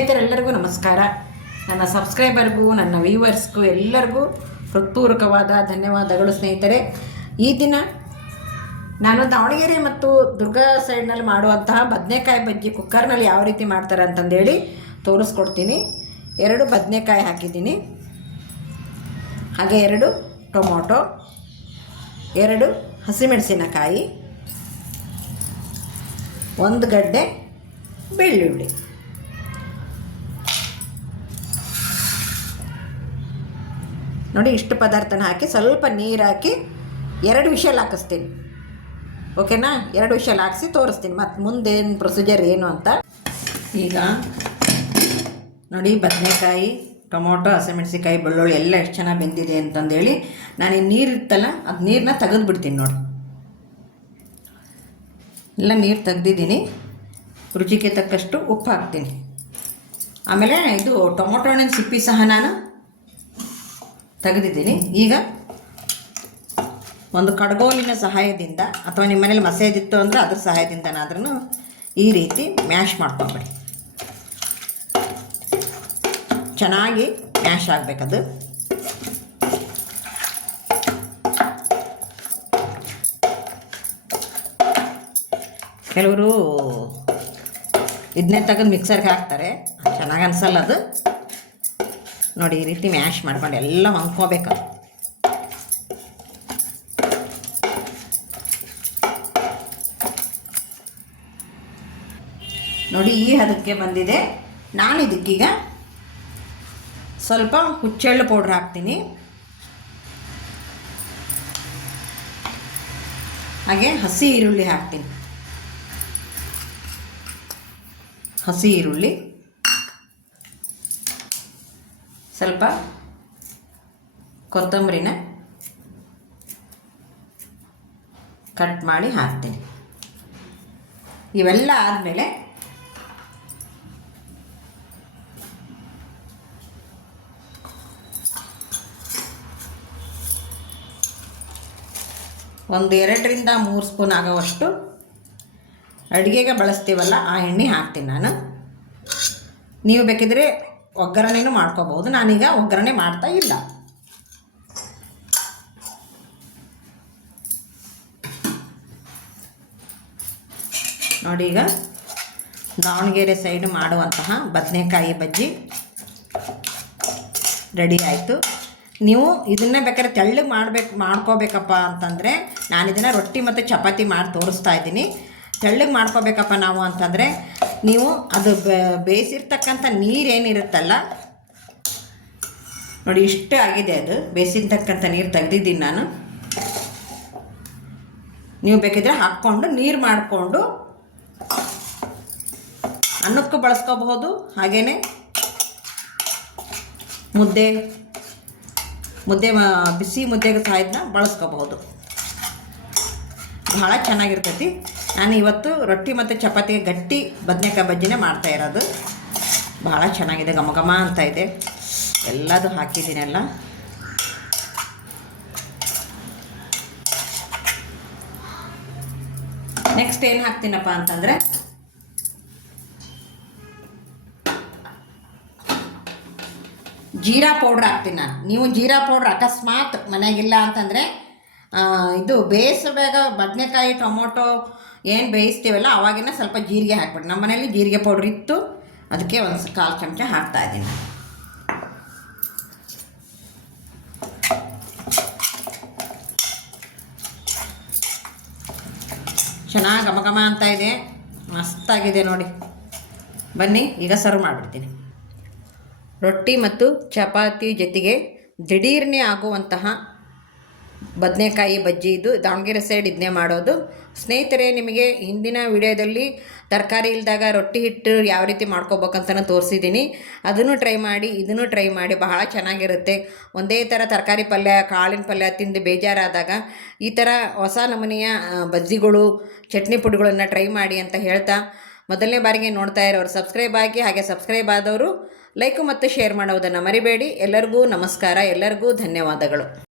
ಸ್ನೇಹಿತರೆಲ್ಲರಿಗೂ ನಮಸ್ಕಾರ. ನನ್ನ ಸಬ್ಸ್ಕ್ರೈಬರ್ಗೂ, ನನ್ನ ವ್ಯೂವರ್ಸ್ಗೂ ಎಲ್ಲರಿಗೂ ಹೃತ್ಪೂರ್ವಕವಾದ ಧನ್ಯವಾದಗಳು ಸ್ನೇಹಿತರೆ. ಈ ದಿನ ನಾನು ದಾವಣಗೆರೆ ಮತ್ತು ದುರ್ಗಾ ಸೈಡ್ನಲ್ಲಿ ಮಾಡುವಂತಹ ಬದನೆಕಾಯಿ ಬಜ್ಜಿ ಕುಕ್ಕರ್ನಲ್ಲಿ ಯಾವ ರೀತಿ ಮಾಡ್ತಾರೆ ಅಂತಂದೇಳಿ ತೋರಿಸ್ಕೊಡ್ತೀನಿ. ಎರಡು ಬದನೆಕಾಯಿ ಹಾಕಿದ್ದೀನಿ. ಹಾಗೆ ಎರಡು ಟೊಮೊಟೊ, ಎರಡು ಹಸಿಮೆಣಸಿನಕಾಯಿ, ಒಂದು ಗಡ್ಡೆ ಬೆಳ್ಳುಳ್ಳಿ. ನೋಡಿ ಇಷ್ಟು ಪದಾರ್ಥನ ಹಾಕಿ ಸ್ವಲ್ಪ ನೀರು ಹಾಕಿ ಎರಡು ವಿಷಲ್ ಹಾಕಿಸ್ತೀನಿ. ಓಕೆನಾ? ಎರಡು ವಿಷಲ್ ಹಾಕಿಸಿ ತೋರಿಸ್ತೀನಿ. ಮತ್ತು ಮುಂದೇನು ಪ್ರೊಸೀಜರ್ ಏನು ಅಂತ. ಈಗ ನೋಡಿ ಬದನೆಕಾಯಿ, ಟೊಮೊಟೊ ಹಸಿಮೆಣಸಿಕಾಯಿ ಬೆಳ್ಳುಳ್ಳಿ ಎಲ್ಲ ಎಷ್ಟು ಚೆನ್ನಾಗಿ ಬೆಂದಿದೆ ಅಂತಂದೇಳಿ ನಾನು ಈ ನೀರು ಇರ್ತಲ್ಲ ಅದು ನೀರನ್ನ ತೆಗೆದು ಬಿಡ್ತೀನಿ ನೋಡಿ. ಎಲ್ಲ ನೀರು ತೆಗ್ದಿದ್ದೀನಿ. ರುಚಿಗೆ ತಕ್ಕಷ್ಟು ಉಪ್ಪು ಹಾಕ್ತೀನಿ. ಆಮೇಲೆ ಇದು ಟೊಮೊಟೊ ಹಣ್ಣಿನ ಸಿಪ್ಪಿ ಸಹ ನಾನು ತೆಗೆದಿದ್ದೀನಿ. ಈಗ ಒಂದು ಕಡ್ಗೋಲಿನ ಸಹಾಯದಿಂದ ಅಥವಾ ನಿಮ್ಮ ಮನೇಲಿ ಮಸೇದಿತ್ತು ಅಂದರೆ ಅದ್ರ ಸಹಾಯದಿಂದನಾದ್ರೂ ಈ ರೀತಿ ಮ್ಯಾಶ್ ಮಾಡ್ಕೊಂಬಿಡಿ. ಚೆನ್ನಾಗಿ ಮ್ಯಾಶ್ ಆಗಬೇಕದು. ಕೆಲವರು ಇದನ್ನೇ ತೆಗೆದು ಮಿಕ್ಸರ್ಗೆ ಹಾಕ್ತಾರೆ. ಚೆನ್ನಾಗಿ ಅನ್ಸಲ್ಲ ಅದು. ನೋಡಿ ಈ ರೀತಿ ಮ್ಯಾಶ್ ಮಾಡ್ಕೊಂಡು ಎಲ್ಲ ಹೊಂದ್ಕೋಬೇಕು. ನೋಡಿ ಈ ಹದಕ್ಕೆ ಬಂದಿದೆ. ನಾನು ಇದಕ್ಕೀಗ ಸ್ವಲ್ಪ ಹುಚ್ಚೆಳ್ಳು ಪೌಡ್ರ್ ಹಾಕ್ತೀನಿ. ಹಾಗೆ ಹಸಿ ಈರುಳ್ಳಿ ಹಾಕ್ತೀನಿ. ಹಸಿ ಈರುಳ್ಳಿ. ಸ್ವಲ್ಪ ಕೊತ್ತಂಬರಿನ ಕಟ್ ಮಾಡಿ ಹಾಕ್ತೀನಿ. ಇವೆಲ್ಲ ಆದಮೇಲೆ ಒಂದು ಎರಡರಿಂದ ಮೂರು ಸ್ಪೂನ್ ಆಗೋವಷ್ಟು ಅಡುಗೆಗೆ ಬಳಸ್ತೀವಲ್ಲ, ಆ ಎಣ್ಣೆ ಹಾಕ್ತೀನಿ ನಾನು. ನೀವು ಬೇಕಿದ್ರೆ ಒಗ್ಗರಣೆನೂ ಮಾಡ್ಕೋಬೋದು ನಾನೀಗ ಒಗ್ಗರಣೆ ಮಾಡ್ತಾ ಇಲ್ಲ. ನೋಡಿ ಈಗ ದಾವಣಗೆರೆ ಸೈಡ್ ಮಾಡುವಂತಹ ಬದನೆಕಾಯಿ ಬಜ್ಜಿ ರೆಡಿ ಆಯಿತು. ನೀವು ಇದನ್ನೇ ಬೇಕಾದ್ರೆ ತೆಳ್ಳಗೆ ಮಾಡಬೇಕು, ಮಾಡ್ಕೋಬೇಕಪ್ಪ ಅಂತಂದರೆ ನಾನು ಇದನ್ನು ರೊಟ್ಟಿ ಮತ್ತು ಚಪಾತಿ ಮಾಡಿ ತೋರಿಸ್ತಾ ಇದ್ದೀನಿ. ತೆಳ್ಳಗೆ ಮಾಡ್ಕೋಬೇಕಪ್ಪ ನಾವು ಅಂತಂದರೆ ನೀವು ಅದು ಬೇಯಿಸಿರ್ತಕ್ಕಂಥ ನೀರೇನಿರುತ್ತಲ್ಲ? ನೋಡಿ, ಇಷ್ಟು ಆಗಿದೆ ಅದು. ಬೇಯಿಸಿರ್ತಕ್ಕಂಥ ನೀರು ತೆಗೆದಿದ್ದೀನಿ ನಾನು. ನೀವು ಬೇಕಿದ್ರೆ ಹಾಕ್ಕೊಂಡು, ನೀರು ಮಾಡಿಕೊಂಡು ಅನ್ನಕ್ಕೂ ಬಳಸ್ಕೋಬಹುದು. ಹಾಗೆಯೇ ಮುದ್ದೆ ಮುದ್ದೆ ಬಿಸಿ ಮುದ್ದೆಗೆ ಸಹ ಇದನ್ನ ಬಳಸ್ಕೋಬಹುದು. ಭಾಳ ಚೆನ್ನಾಗಿರ್ತೈತಿ. ನಾನು ಇವತ್ತು ರೊಟ್ಟಿ ಮತ್ತು ಚಪಾತಿಗೆ ಗಟ್ಟಿ ಬದನೆಕಾಯಿ ಬಜ್ಜಿನೇ ಮಾಡ್ತಾ ಇರೋದು. ಭಾಳ ಚೆನ್ನಾಗಿದೆ, ಘಮ ಘಮ ಅಂತ ಇದೆ. ಎಲ್ಲದು ಹಾಕಿದ್ದೀನೆಲ್ಲ ನೆಕ್ಸ್ಟ್ ಏನು ಹಾಕ್ತೀನಪ್ಪ ಅಂತಂದರೆ? ಜೀರಾ ಪೌಡ್ರ್ ಹಾಕ್ತೀನಿ ನಾನು. ನೀವು ಜೀರಾ ಪೌಡ್ರ್ ಅಕಸ್ಮಾತ್ ಮನೆಯಾಗಿಲ್ಲ ಅಂತಂದರೆ ಇದು ಬೇಯಿಸುವಾಗ ಬದನೆಕಾಯಿ, ಟೊಮೊಟೊ ಏನು ಬೇಯಿಸ್ತೀವಲ್ಲ, ಅವಾಗಿನ ಸ್ವಲ್ಪ ಜೀರಿಗೆ ಹಾಕ್ಬಿಡಿ. ನಮ್ಮ ಮನೇಲಿ ಜೀರಿಗೆ ಪೌಡ್ರ್ ಇತ್ತು, ಅದಕ್ಕೆ ಒಂದು ಕಾಲು ಚಮಚ ಹಾಕ್ತಾ ಇದ್ದೀನಿ. ಚೆನ್ನಾಗಿ ಘಮ ಘಮ ಅಂತ ಇದೆ. ಮಸ್ತಾಗಿದೆ ನೋಡಿ. ಬನ್ನಿ, ಈಗ ಸರ್ವ್ ಮಾಡಿಬಿಡ್ತೀನಿ. ರೊಟ್ಟಿ ಮತ್ತು ಚಪಾತಿ ಜೊತೆಗೆ ದಿಢೀರ್ನೆ ಆಗುವಂತಹ ಬದನೆಕಾಯಿ ಬಜ್ಜಿ ಇದು. ದಾವಣಗೆರೆ ಸೈಡ್ ಇದನ್ನೇ ಮಾಡೋದು. ಸ್ನೇಹಿತರೆ, ನಿಮಗೆ ಹಿಂದಿನ ವಿಡಿಯೋದಲ್ಲಿ ತರಕಾರಿ ಇಲ್ದಾಗ ರೊಟ್ಟಿ ಹಿಟ್ಟು ಯಾವ ರೀತಿ ಮಾಡ್ಕೋಬೇಕಂತನೂ ತೋರಿಸಿದ್ದೀನಿ. ಅದನ್ನು ಟ್ರೈ ಮಾಡಿ, ಇದನ್ನು ಟ್ರೈ ಮಾಡಿ ಬಹಳ ಚೆನ್ನಾಗಿರುತ್ತೆ. ಒಂದೇ ಥರ ತರಕಾರಿ ಪಲ್ಯ, ಕಾಳಿನ ಪಲ್ಯ ತಿಂದು ಬೇಜಾರಾದಾಗ ಈ ಥರ ಹೊಸ ನಮೂನೆಯ ಬಜ್ಜಿಗಳು, ಚಟ್ನಿ ಪುಡಿಗಳನ್ನು ಟ್ರೈ ಮಾಡಿ ಅಂತ ಹೇಳ್ತಾ ಮೊದಲನೇ ಬಾರಿಗೆ ನೋಡ್ತಾ ಇರೋರು ಸಬ್ಸ್ಕ್ರೈಬ್ ಆಗಿ ಹಾಗೆ ಸಬ್ಸ್ಕ್ರೈಬ್ ಆದವರು ಲೈಕ್ ಮತ್ತು ಶೇರ್ ಮಾಡೋದನ್ನು ಮರಿಬೇಡಿ. ಎಲ್ಲರಿಗೂ ನಮಸ್ಕಾರ, ಎಲ್ಲರಿಗೂ ಧನ್ಯವಾದಗಳು.